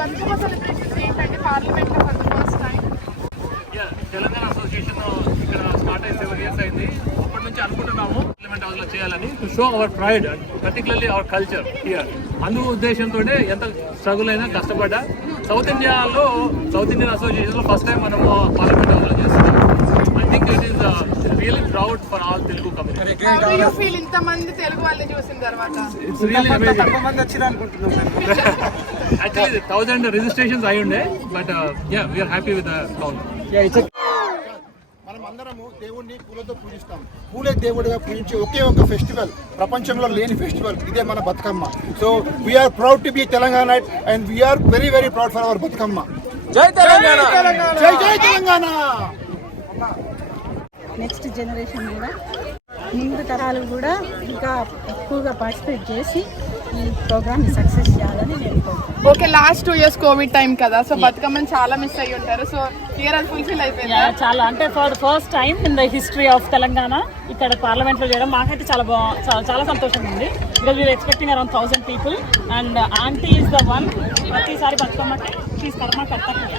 Bathukamma celebrations ఏంటంటే parliament లో for the first time. Telangana association ఇక్కడ స్టార్ట్ అయ్యి 7 years అయింది. అప్పటి నుంచి అనుకుంటున్నాము పార్లమెంట్ హౌస్ లో చేయాలని, to show our pride, particularly our culture here. అందు ఉద్దేశంతో ఎంత స్ట్రగుల్ అయినా కష్టపడ్డా సౌత్ ఇండియాలో సౌత్ ఇండియన్ అసోసియేషన్ లో ఫస్ట్ టైం మనము పార్లమెంట్ హౌస్ లో చేస్తున్నాం. I think it is really proud for all Telugu community. How do you feel ఇంతమంది తెలుగు వాళ్ళని చూసిన తర్వాత? It's really amazing. Actually 1000 registrations అయి ఉండే, but yeah we are happy with the count. మనం అందరము దేవుణ్ణి పూలతో పూజిస్తాం. పూలే దేవుడిగా పూజించే ఒకే ఒక ఫెస్టివల్, ప్రపంచంలో లేని ఫెస్టివల్ ఇదే మన Bathukamma. So we are proud to be Telangana and we are very very proud for our Bathukamma. జై తెలంగాణ, జై జై తెలంగాణ. నెక్స్ట్ జనరేషన్ కూడా ముందు తరాలు కూడా ఇంకా ఎక్కువగా పార్టిసిపేట్ చేసి ఈ ప్రోగ్రామ్ సక్సెస్ చేయాలని నేను కోరుకుంటున్నాను. Okay, last 2 years Covid time కదా, సో బతుకమ్మని చాలా మిస్ అయ్యి ఉంటారు. సో ఇయర్ అది ఫుల్ఫిల్ అయిపోయింది. చాలా అంటే for the first time in the history of Telangana ఇక్కడ పార్లమెంట్లో చేయడం మాకైతే చాలా సంతోషంగా ఉంది. Because we are expecting around 1000 people and aunty is the one. ప్రతిసారి బతుకమ్మకి షీస్ కర్మ కర్తవ్య.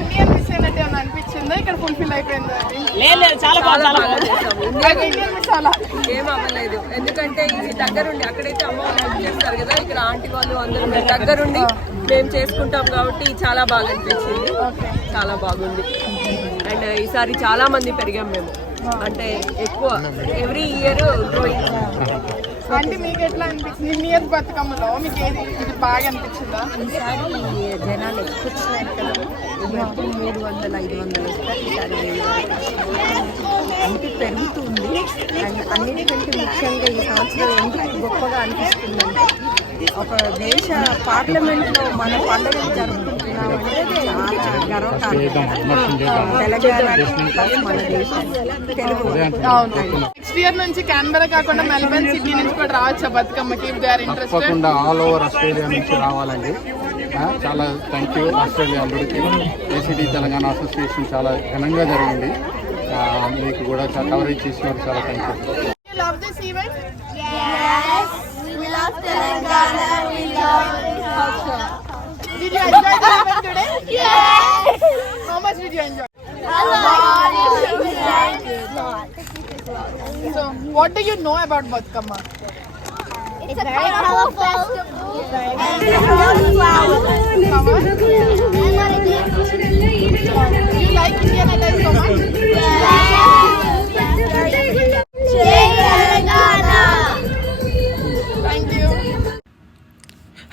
ఇండియన్ మిస్ అయినట్టు ఏమైనా అనిపించిందా? ఇక్కడ ఫుల్ఫిల్ అయిపోయింది. లేదు, చాలా బాగుంది. ఇండియన్ మిస్ అలా ఏం అవ్వలేదు, ఎందుకంటే ఇది దగ్గరుండి అక్కడైతే అమ్మ వాళ్ళు చేస్తారు కదా, ఇక్కడ ఆంటీ వాళ్ళు అందరూ దగ్గరుండి మేము చేసుకుంటాం కాబట్టి చాలా బాగా అనిపించింది. చాలా బాగుంది. అండ్ ఈసారి చాలా మంది పెరిగాం మేము, అంటే ఎక్కువ ఎవ్రీ ఇయర్ గ్రోయింగ్. అంటే మీకు ఎట్లా అనిపించింది? ఇన్ని ఇయర్స్ బతుకమ్మలో మీకు ఏది ఇది బాగా అనిపించిందా? ఈసారి జనాలు ఎక్కువ వచ్చినారు కదా, 300-500 వస్తారు. ఈసారి అంటే పెరుగుతుంది. అండ్ అన్నిటికంటే ముఖ్యంగా ఈ సంవత్సరం ఎందుకు గొప్పగా అనిపిస్తుందంటే ఒక దేశ పార్లమెంట్లో మన పండుగలు జరుపుకుంటున్నామంటే చాలా గర్వకారణం. తెలంగాణ మన దేశం తెలుగు. నెక్స్ట్ ఇయర్ నుంచి క్యాన్బెరా కాకుండా మెల్బర్న్ సిటీ నుంచి కూడా రావచ్చా బతుకమ్మకి? తప్పకుండా ఆల్ ఓవర్ ఆస్ట్రేలియా నుంచి రావాలండి. చాలా థ్యాంక్ యూ ఆస్ట్రేలియా అందరికీ. ఏసీటీ తెలంగాణ అసోసియేషన్ చాలా ఘనంగా జరిగింది. మీకు కూడా కవరేజ్ చేసినందుకు చాలా thank you. Love this event? Yes, we love Telangana, we love culture. Did you enjoy the event today? Yes! How much did you enjoy? A lot. So, what do you know about Batkama? It's a very colorful festival. And we have flowers. Do you like Indian attire so much? Jai Telangana! Thank you.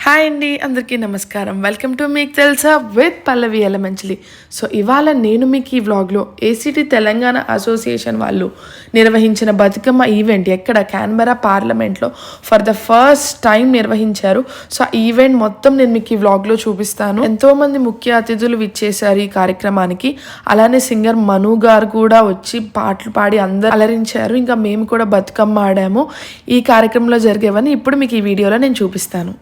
Hi అండి, అందరికీ నమస్కారం. Welcome to మీకు తెలుసా with Pallavi Yelamanchili. So ఇవాళ నేను మీకు ఈ వ్లాగ్లో ఏసీటీ తెలంగాణ అసోసియేషన్ వాళ్ళు నిర్వహించిన బతుకమ్మ ఈవెంట్ ఎక్కడ క్యాన్బెరా పార్లమెంట్లో ఫర్ ద ఫస్ట్ టైం నిర్వహించారు. సో ఆ ఈవెంట్ మొత్తం నేను మీకు ఈ వ్లాగ్లో చూపిస్తాను. ఎంతోమంది ముఖ్య అతిథులు విచ్చేశారు ఈ కార్యక్రమానికి. అలానే సింగర్ మను గారు కూడా వచ్చి పాటలు పాడి అందరూ అలరించారు. ఇంకా మేము కూడా బతుకమ్మ ఆడాము. ఈ కార్యక్రమంలో జరిగేవని ఇప్పుడు మీకు ఈ వీడియోలో నేను చూపిస్తాను.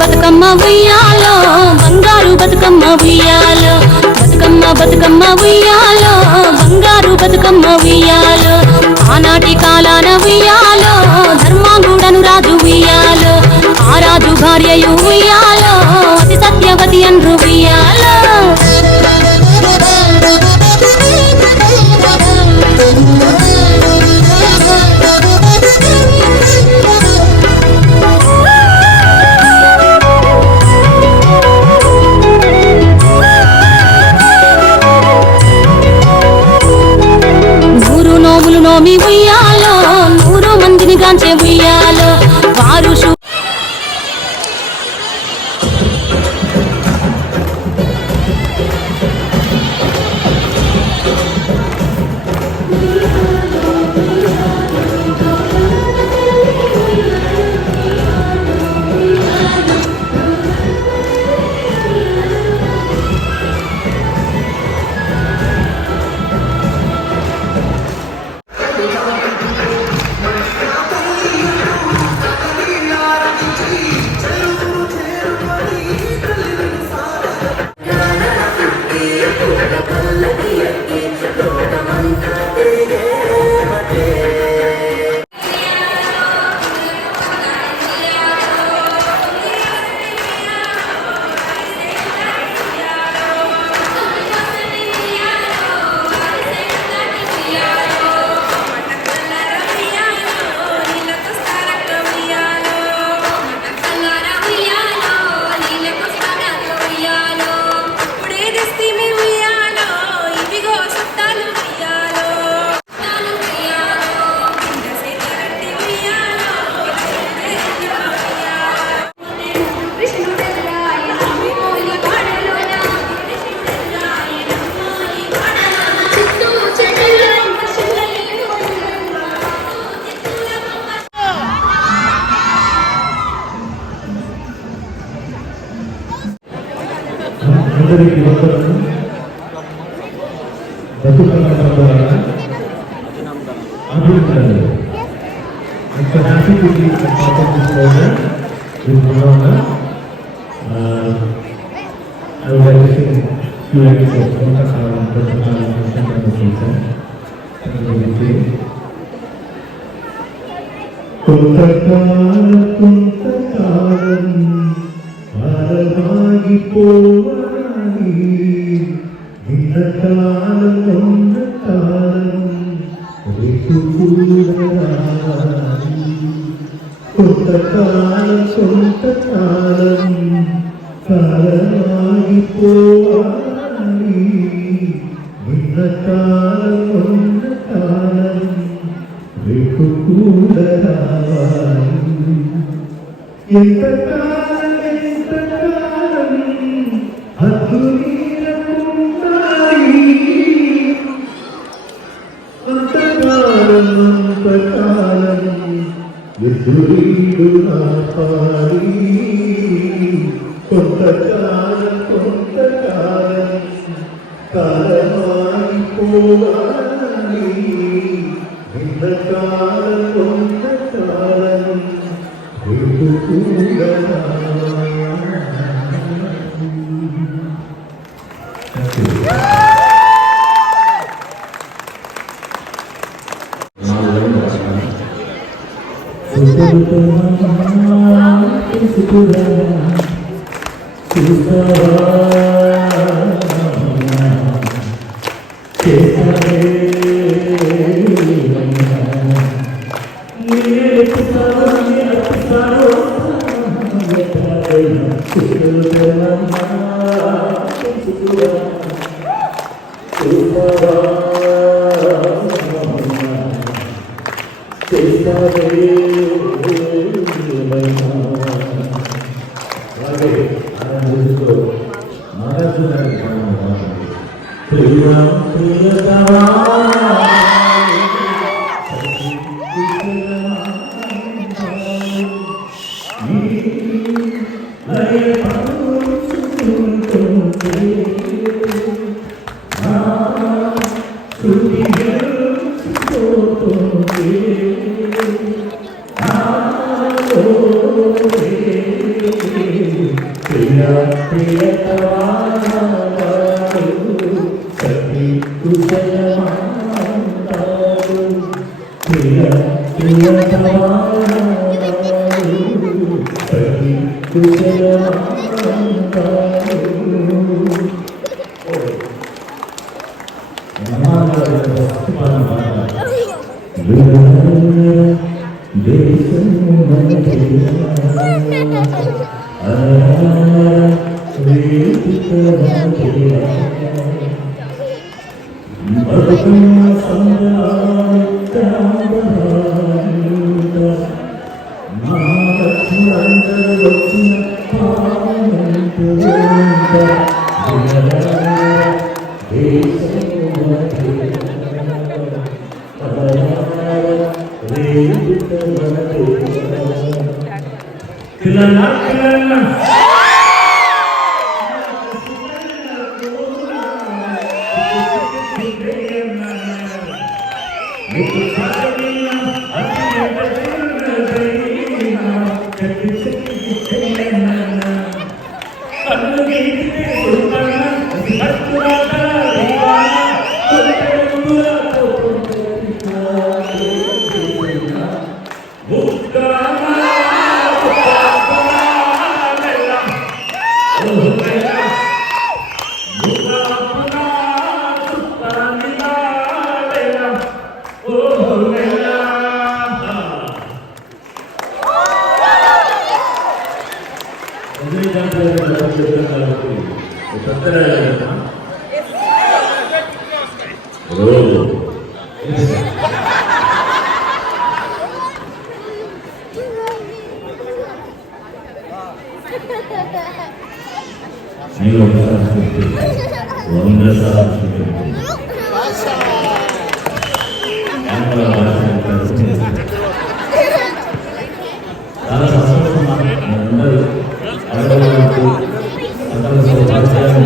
బతుకమ్మ ఉయ్యాలో బంగారు బతుకమ్మ ఉయ్యాలో, బతుకమ్మ ఉయ్యాలో బంగారు బతుకమ్మ ఉయ్యాలో. ఆనాటి కాలాన ఉయ్యాలో ధర్మాంగుడను రాజు ఉయ్యాలో, ఆ రాజు భార్యయు ఉయ్యాలో అతి సత్యవతి అన్రు ఉయ్యాలో. నోమి ఉయ్యాలో 100 మందిని గాంచే ఉయ్యాలో వారు. అందరికీ వందనాలు. బతుకమ్మ పండుగ అభివృద్ధి. I'm so happy to be a part of this program with Corona. I would like to sing a few lines of Corona Kalam, Prasakalam, Prasakalam, కొంతకాలం భారమాగిపోవాలి, ఇంతకాలం ఉన్నకాలం వెతుకురాలి. కొంతకాలం భారమాగిపోవాలి, ఇంతకాలం ఉన్నకాలం వెతుకురాలి. ఎంతకాలం హద్దుమీరకుండాలి, అంతకాలం ఎదురీడు నాపాలి. కొంతకాలం కాలమాగిపోవాలి, ఇంతకాలం ఉన్నకాలం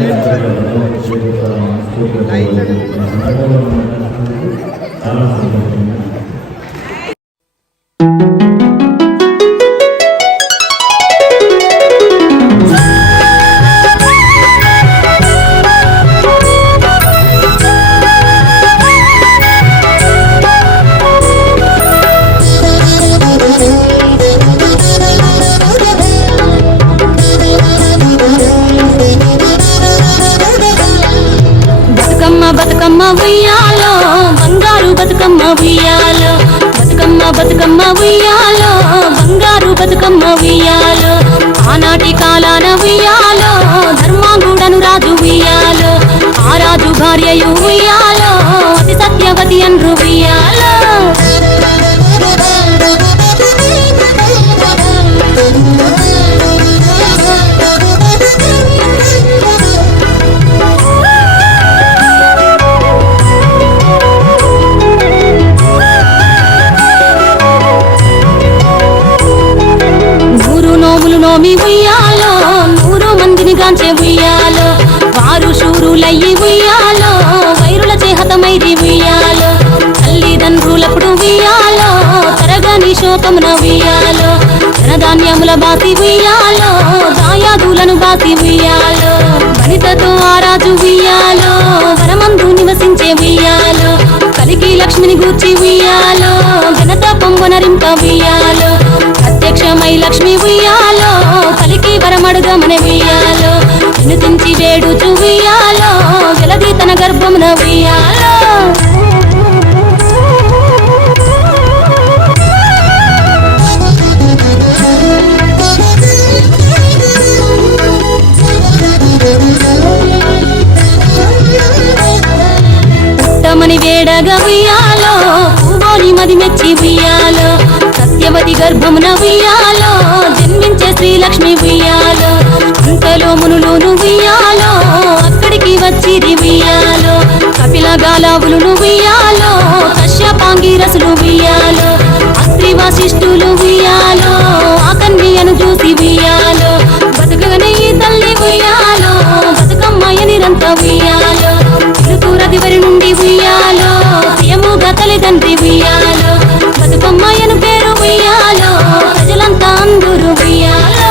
చాలా చాలా సంతోషంగా బతుకమ్మ ఉయ్యాలో బంగారు బతుకమ్మ ఉయ్యాలో బతుకమ్మ బతుకమ్మ ఉయ్యాలో బంగారు బతుకమ్మ ఉయ్యాలో ఆనాటి కాలాన ఉయ్యాలో ధర్మాంగుడను రాజు ఉయ్యాలో ఆ రాజు భార్యయు ఉయ్యాలో అతి సత్యవతి అన్రు ఉయ్యాలో నోమి ఉయ్యాలో 100 మందిని గాంచే ఉయ్యాలో వారు శూరులయ్యి ఉయ్యాలో వైరుల చేహతమైరి ఉయ్యాలో తల్లిదండ్రులప్పుడు ఉయ్యాలో తరగని శోకమున ఉయ్యాలో ధనధాన్యముల బాసి ఉయ్యాలో దాయాదులను బాసి ఉయ్యాలో వనితతో ఆరాజు ఉయ్యాలో వనమందు నివసించే ఉయ్యాలో కలికి లక్ష్మిని గూర్చి ఉయ్యాలో ఘనత పొంగొనరింప ఉయ్యాలో ప్రత్యక్షమై లక్ష్మి ఉయ్యాలో కలికి వరమడుగమన ఉయ్యాలో వినుతించి వేడుచు ఉయ్యాలో జలది తన గర్భమున ఉయ్యాలో పుట్టమని వేడగా ఉయ్యాలో పూవోని మది మెచ్చి ఉయ్యాలో సత్యవతి గర్భమున ఉయ్యాలో జన్మించే శ్రీలక్ష్మి ఉయ్యాలో అంతలో మునులు ఉయ్యాలో అక్కడికి వచ్చిరి ఉయ్యాలో కపిల గాలావులు ఉయ్యాలో కశ్యపాంగి రసులు ఉయ్యాలో అస్త్రి వాసిష్ఠులు ఉయ్యాలో ఆ కన్యను చూసి ఉయ్యాలో బతుకగనే ఈ తల్లి ఉయ్యాలో బతుకమ్మయనిరంత ఉయ్యాలో పిలుతూరదివరి నుండి ఉయ్యాలో ప్రియముగా తల్లిదండ్రి ఉయ్యాలో బతుకమ్మయను పేరు ఉయ్యాలో ప్రజలంతా అందరూ ఉయ్యాలో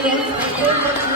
Thank you.